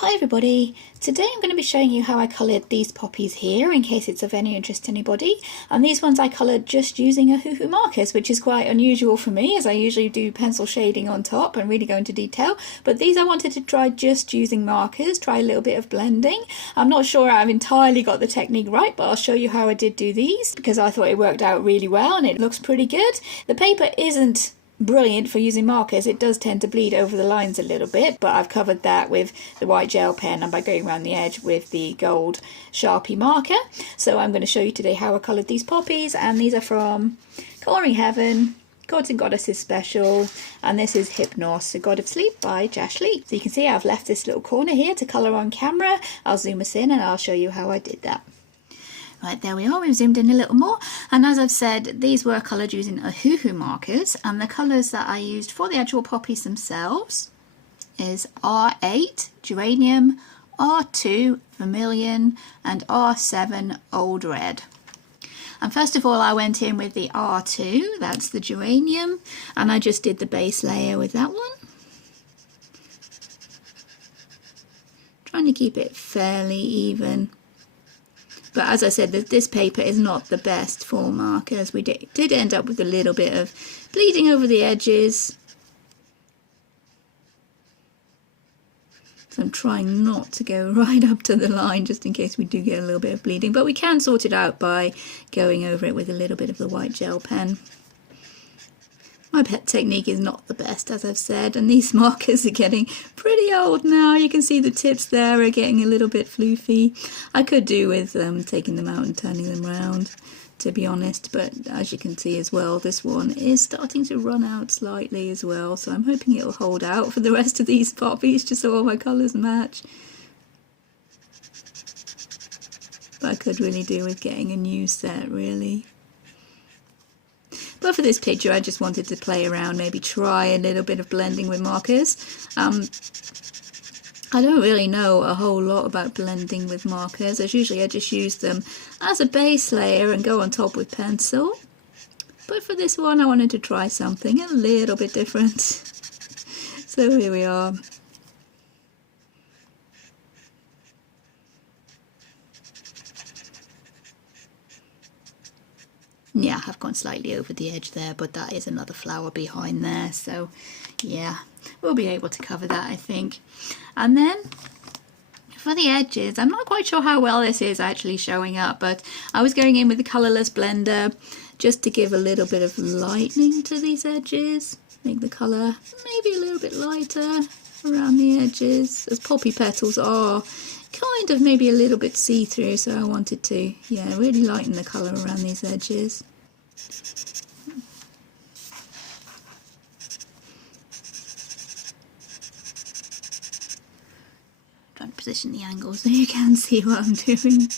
Hi everybody, today I'm going to be showing you how I coloured these poppies here in case it's of any interest to anybody, and these ones I coloured just using Ohuhu markers, which is quite unusual for me as I usually do pencil shading on top and really go into detail, but these I wanted to try just using markers, try a little bit of blending. I'm not sure I've entirely got the technique right, but I'll show you how I did do these because I thought it worked out really well and it looks pretty good. The paper isn't brilliant for using markers, it does tend to bleed over the lines a little bit, but I've covered that with the white gel pen and by going around the edge with the gold Sharpie marker. So I'm going to show you today how I coloured these poppies, and these are from Colouring Heaven, Gods and Goddesses Special, and this is Hypnos, the God of Sleep by Jash Lee. So you can see I've left this little corner here to colour on camera. I'll zoom us in and I'll show you how I did that. Right, there we are, we've zoomed in a little more, and as I've said, these were coloured using Ohuhu markers, and the colours that I used for the actual poppies themselves is R8 Geranium, R2 Vermillion, and R7 Old Red. And first of all I went in with the R2, that's the Geranium, and I just did the base layer with that one. Trying to keep it fairly even. But as I said, this paper is not the best for markers. We did end up with a little bit of bleeding over the edges. So I'm trying not to go right up to the line just in case we do get a little bit of bleeding. But we can sort it out by going over it with a little bit of the white gel pen. My pet technique is not the best, as I've said, and these markers are getting pretty old now. You can see the tips there are getting a little bit floofy. I could do with taking them out and turning them around, to be honest, but as you can see as well, this one is starting to run out slightly as well, so I'm hoping it'll hold out for the rest of these poppies just so all my colours match. But I could really do with getting a new set, really. But for this picture I just wanted to play around, maybe try a little bit of blending with markers. I don't really know a whole lot about blending with markers, as usually I just use them as a base layer and go on top with pencil. But for this one I wanted to try something a little bit different. So here we are. Yeah, I've gone slightly over the edge there, but that is another flower behind there, so yeah, we'll be able to cover that, I think. And then for the edges, I'm not quite sure how well this is actually showing up, but I was going in with the Colourless blender just to give a little bit of lightening to these edges, make the colour maybe a little bit lighter around the edges, as poppy petals are kind of maybe a little bit see-through, so I wanted to, yeah, really lighten the colour around these edges. Trying to position the angle so you can see what I'm doing.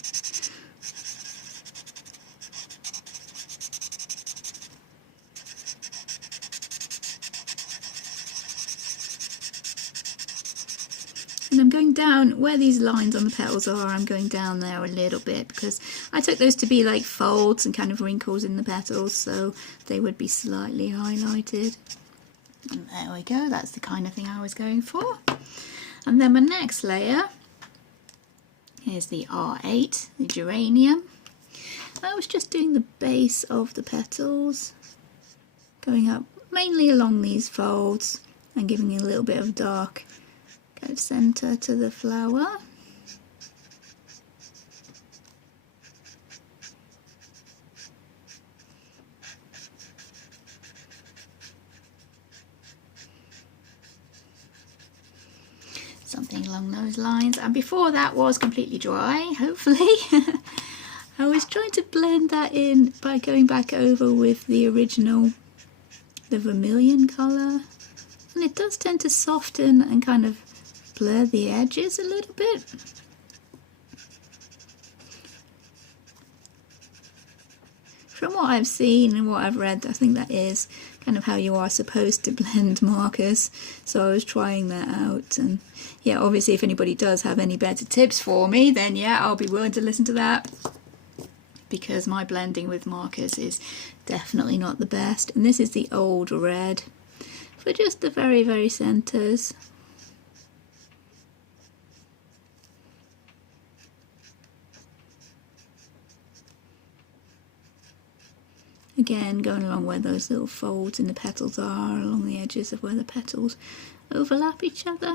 And I'm going down where these lines on the petals are, I'm going down there a little bit because I took those to be like folds and kind of wrinkles in the petals, so they would be slightly highlighted. And there we go, that's the kind of thing I was going for. And then my next layer is the R8, the Geranium. I was just doing the base of the petals, going up mainly along these folds and giving it a little bit of dark kind of centre to the flower. Something along those lines, and before that was completely dry, hopefully. I was trying to blend that in by going back over with the original, the Vermillion colour, and it does tend to soften and kind of blur the edges a little bit. From what I've seen and what I've read, I think that is kind of how you are supposed to blend markers, so I was trying that out. And yeah, obviously if anybody does have any better tips for me, then yeah, I'll be willing to listen to that, because my blending with markers is definitely not the best. And this is the Old Red for just the very, very centres. Again, going along where those little folds in the petals are, along the edges of where the petals overlap each other.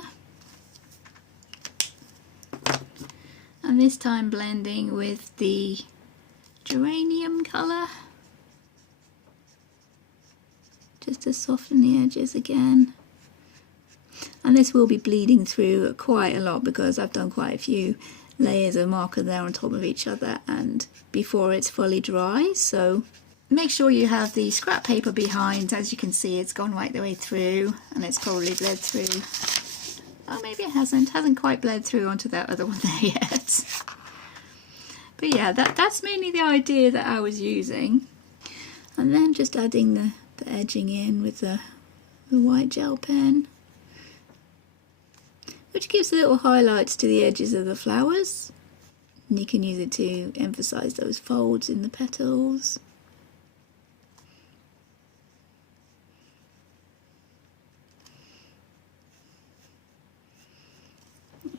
And this time blending with the Geranium colour, just to soften the edges again. And this will be bleeding through quite a lot because I've done quite a few layers of marker there on top of each other and before it's fully dry, so make sure you have the scrap paper behind. As you can see, it's gone right the way through and it's probably bled through. Oh, maybe it hasn't quite bled through onto that other one there yet. But yeah, that's mainly the idea that I was using. And then just adding the edging in with the white gel pen, which gives little highlights to the edges of the flowers. And you can use it to emphasize those folds in the petals.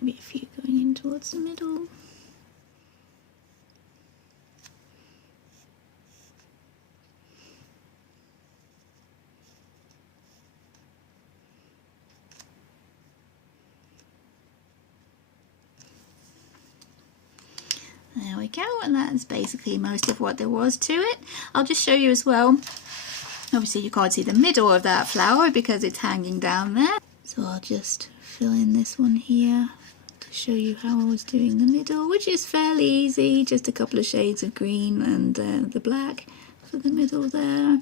Maybe a few going in towards the middle. There we go, and that's basically most of what there was to it. I'll just show you as well. Obviously you can't see the middle of that flower because it's hanging down there. So I'll just fill in this one here to show you how I was doing the middle, which is fairly easy, just a couple of shades of green and the black for the middle there.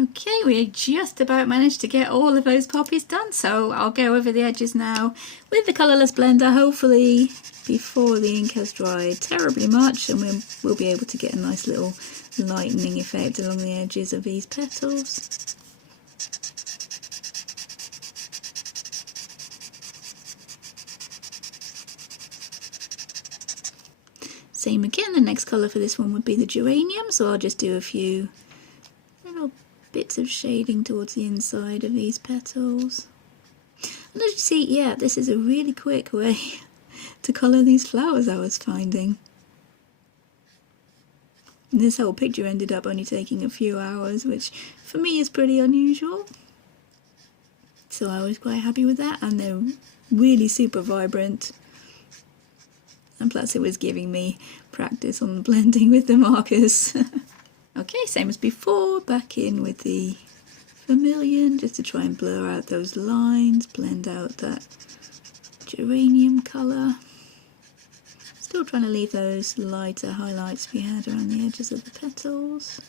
Okay, we just about managed to get all of those poppies done, so I'll go over the edges now with the colourless blender, hopefully before the ink has dried terribly much, and we'll be able to get a nice little lightening effect along the edges of these petals. Same again, the next colour for this one would be the Geranium, so I'll just do a few little bits of shading towards the inside of these petals. And as you see, yeah, this is a really quick way to colour these flowers I was finding. And this whole picture ended up only taking a few hours, which for me is pretty unusual. So I was quite happy with that, and they're really super vibrant. And plus it was giving me practice on blending with the markers. Okay, same as before, back in with the Vermillion, just to try and blur out those lines, blend out that Geranium colour. Still trying to leave those lighter highlights we had around the edges of the petals.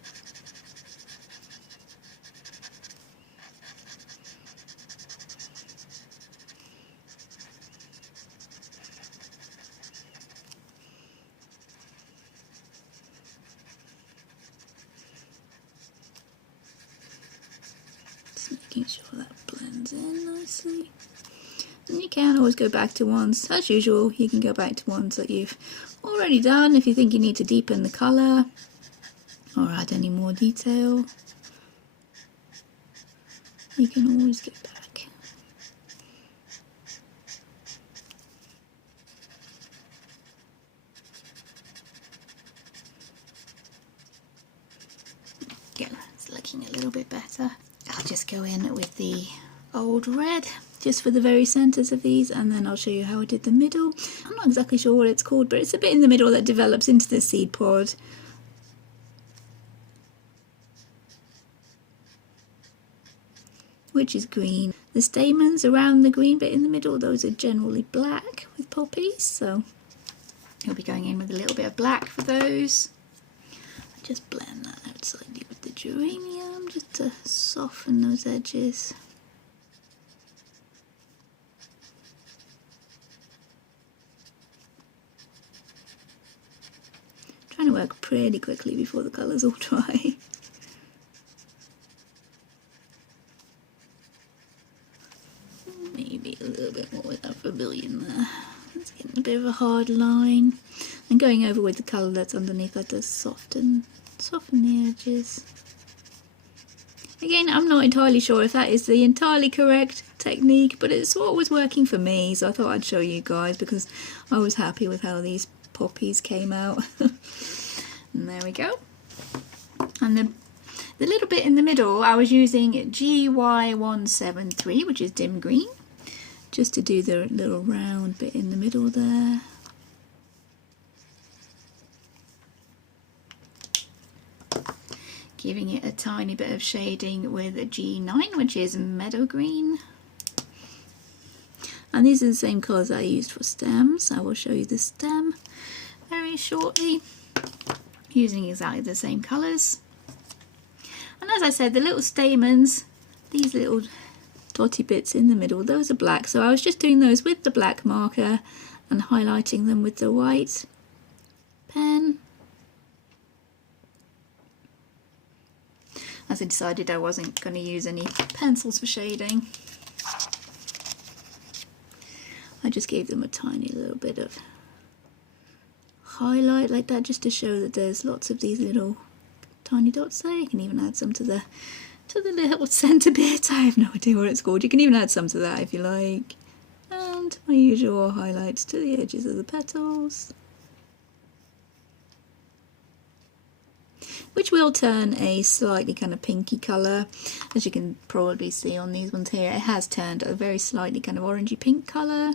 Making sure that blends in nicely. And you can always go back to ones, as usual, you can go back to ones that you've already done if you think you need to deepen the colour or add any more detail. You can always get back. Yeah, it's looking a little bit better. I'll just go in with the old red just for the very centres of these, and then I'll show you how I did the middle. I'm not exactly sure what it's called, but it's a bit in the middle that develops into the seed pod. Which is green. The stamens around the green bit in the middle, those are generally black with poppies, so I'll be going in with a little bit of black for those. I just blend that out slightly with the Geranium just to soften those edges. Trying to work pretty quickly before the colours all dry. Maybe a little bit more with that Vermillion there. It's getting a bit of a hard line. And going over with the colour that's underneath, that does soften the edges. Again, I'm not entirely sure if that is the entirely correct technique, but it's what was working for me, so I thought I'd show you guys because I was happy with how these Poppies came out. And there we go. And the little bit in the middle, I was using GY173, which is dim green, just to do the little round bit in the middle there. Giving it a tiny bit of shading with a G9, which is Meadow green. And these are the same colours I used for stems. I will show you the stem very shortly, using exactly the same colours. And as I said, the little stamens, these little dotty bits in the middle, those are black. So I was just doing those with the black marker and highlighting them with the white pen. As I decided I wasn't going to use any pencils for shading, I just gave them a tiny little bit of highlight like that, just to show that there's lots of these little tiny dots there. You can even add some to the little centre bit. I have no idea what it's called. You can even add some to that if you like. And my usual highlights to the edges of the petals, which will turn a slightly kind of pinky colour. As you can probably see on these ones here, it has turned a very slightly kind of orangey pink colour.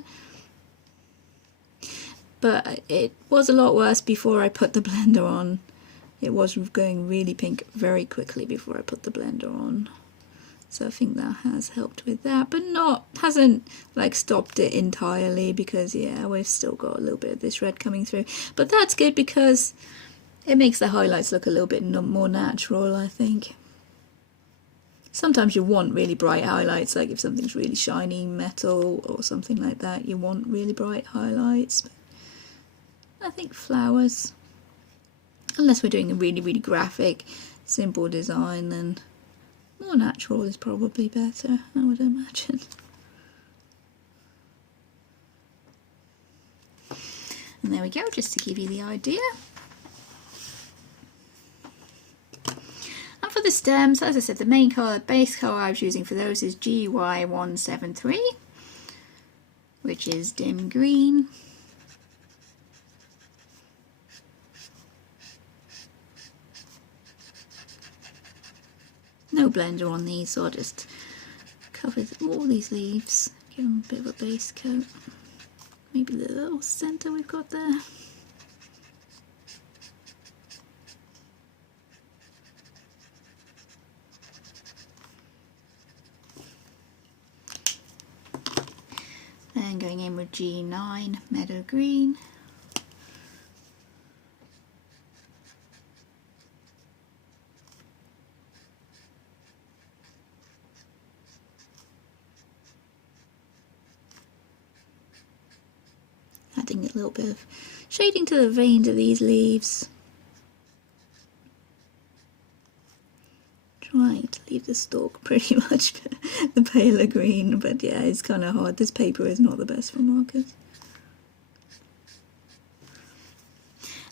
But it was a lot worse before I put the blender on. It was going really pink very quickly before I put the blender on. So I think that has helped with that, but hasn't like stopped it entirely, because yeah, we've still got a little bit of this red coming through. But that's good because it makes the highlights look a little bit more natural, I think. Sometimes you want really bright highlights, like if something's really shiny metal or something like that, you want really bright highlights. But I think flowers, unless we're doing a really, really graphic, simple design, then more natural is probably better, I would imagine. And there we go, just to give you the idea. And for the stems, as I said, the main colour, base colour I was using for those is GY173, which is dim green. No blender on these, so I'll just cover all these leaves, give them a bit of a base coat. Maybe the little centre we've got there. Then going in with G9, Meadow green. Adding a little bit of shading to the veins of these leaves. Trying to leave the stalk pretty much the paler green, but yeah, it's kind of hard. This paper is not the best for markers.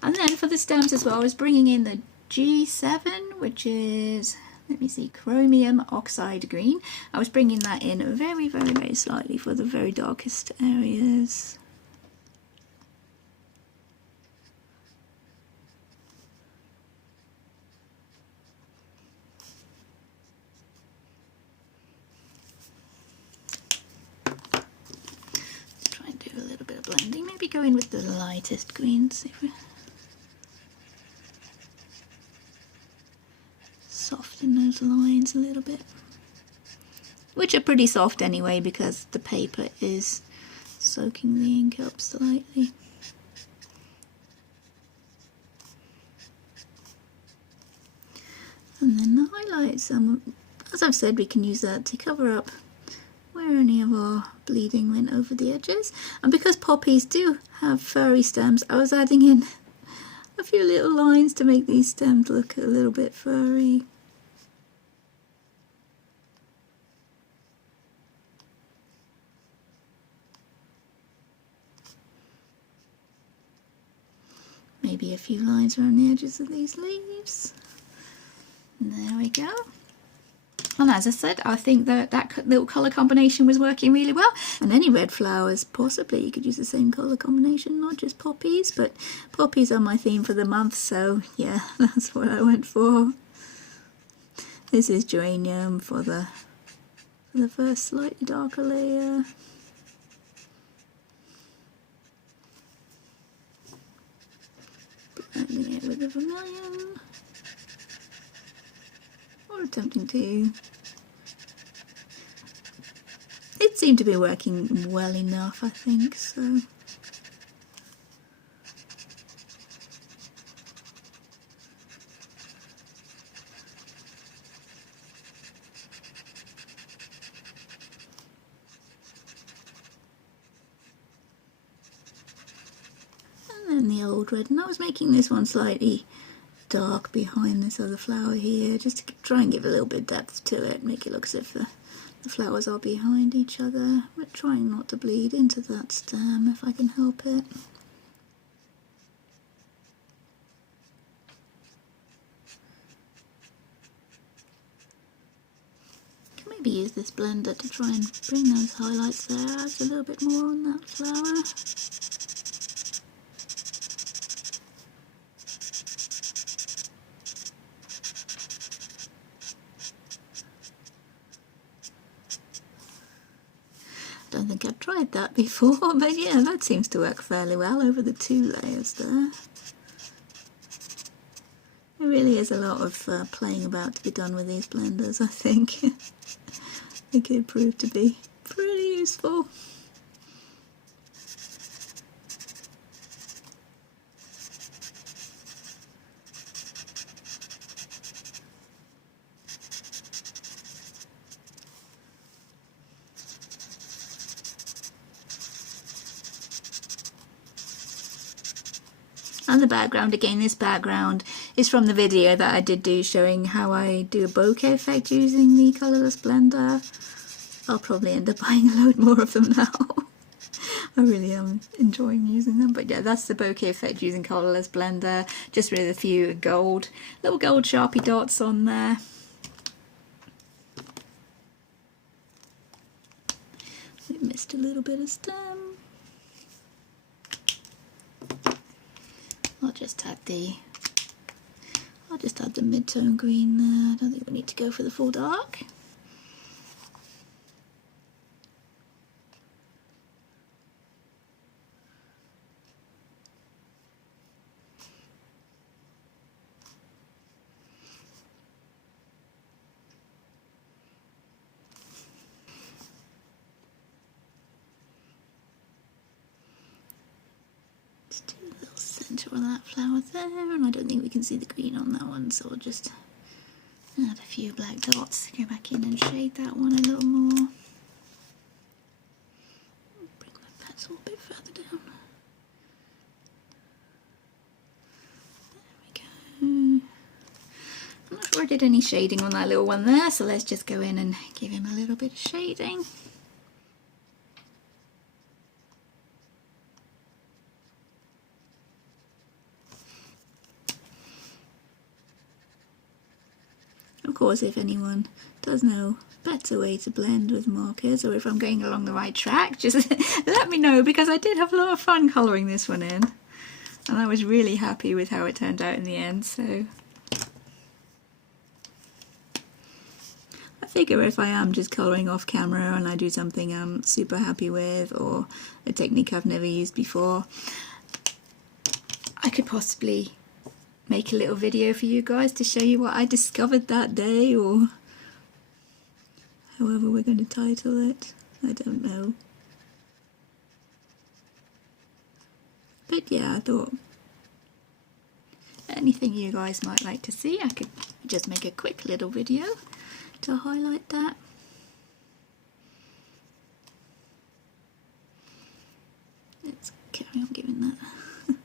And then for the stems as well, I was bringing in the G7, which is, let me see, Chromium Oxide green. I was bringing that in very, very, very slightly for the very darkest areas. Blending, maybe go in with the lightest greens, see if we soften those lines a little bit, which are pretty soft anyway because the paper is soaking the ink up slightly. And then the highlights, as I've said, we can use that to cover up where any of our bleeding went over the edges. And because poppies do have furry stems, I was adding in a few little lines to make these stems look a little bit furry. Maybe a few lines around the edges of these leaves. And there we go. And as I said, I think that little colour combination was working really well. And any red flowers, possibly, you could use the same colour combination, not just poppies, but poppies are my theme for the month, so yeah, that's what I went for. This is Geranium for the first slightly darker layer. Blending it with the Vermillion. Or attempting to. It seemed to be working well enough, I think, so. And then the old red, and I was making this one slightly dark behind this other flower here, just to try and give a little bit of depth to it, make it look as if the flowers are behind each other, but trying not to bleed into that stem if I can help it. Can maybe use this blender to try and bring those highlights there, adds a little bit more on that flower. I don't think I've tried that before, but yeah, that seems to work fairly well over the two layers there. There really is a lot of playing about to be done with these blenders, I think. They could prove to be pretty useful. And the background, again, this background is from the video that I did do showing how I do a bokeh effect using the Colourless blender. I'll probably end up buying a load more of them now. I really am enjoying using them, but yeah, that's the bokeh effect using Colourless blender, just with a few little gold Sharpie dots on there. We missed a little bit of stem. I'll just add the mid-tone green there. I don't think we need to go for the full dark. Just do a little centre on that flower there, and I don't think we can see the green on that one, so I'll just add a few black dots, go back in and shade that one a little more. Bring my pencil a bit further down. There we go. I'm not sure I did any shading on that little one there, so let's just go in and give him a little bit of shading. Of course, if anyone does know a better way to blend with markers, or if I'm going along the right track, just let me know, because I did have a lot of fun colouring this one in, and I was really happy with how it turned out in the end. So I figure if I am just colouring off camera and I do something I'm super happy with, or a technique I've never used before, I could possibly make a little video for you guys to show you what I discovered that day, or however we're going to title it. I don't know. But yeah, I thought anything you guys might like to see, I could just make a quick little video to highlight that. Let's carry on giving that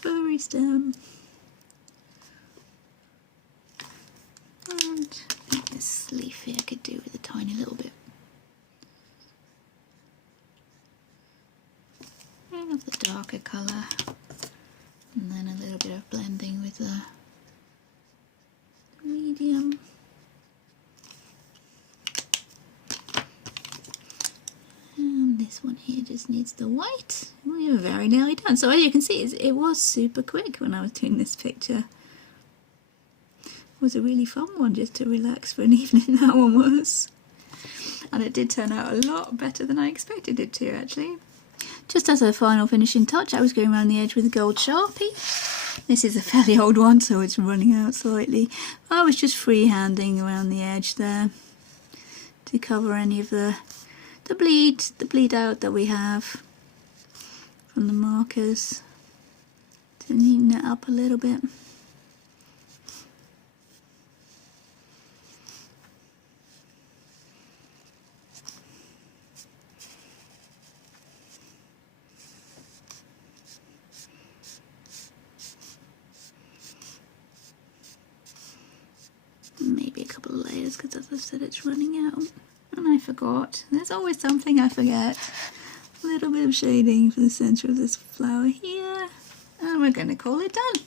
furry stem. And I think this leaf here I could do with a tiny little bit of the darker colour, and then a little bit of blending with the medium. This one here just needs the white. We were very nearly done. So as you can see, it was super quick when I was doing this picture. It was a really fun one just to relax for an evening, that one was. And it did turn out a lot better than I expected it to, actually. Just as a final finishing touch, I was going around the edge with a gold Sharpie. This is a fairly old one, so it's running out slightly. I was just freehanding around the edge there to cover any of the bleed out that we have from the markers, to neaten it up a little bit. Maybe a couple of layers, because as I said, it's running out. And I forgot. There's always something I forget. A little bit of shading for the centre of this flower here. And we're going to call it done.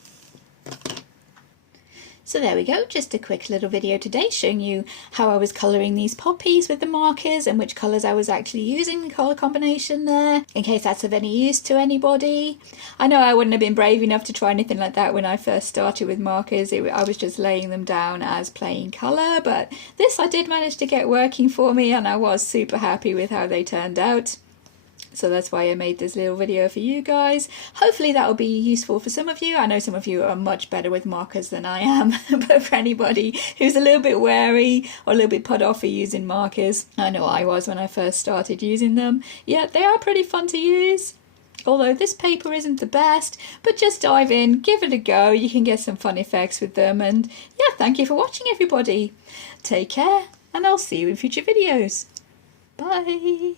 So there we go, just a quick little video today showing you how I was colouring these poppies with the markers and which colours I was actually using, the colour combination there, in case that's of any use to anybody. I know I wouldn't have been brave enough to try anything like that when I first started with markers. I was just laying them down as plain colour, but this I did manage to get working for me, and I was super happy with how they turned out. So that's why I made this little video for you guys. Hopefully that will be useful for some of you. I know some of you are much better with markers than I am, but for anybody who's a little bit wary or a little bit put off for using markers, I know I was when I first started using them. Yeah, they are pretty fun to use. Although this paper isn't the best, but just dive in, give it a go. You can get some fun effects with them. And yeah, thank you for watching, everybody. Take care, and I'll see you in future videos. Bye.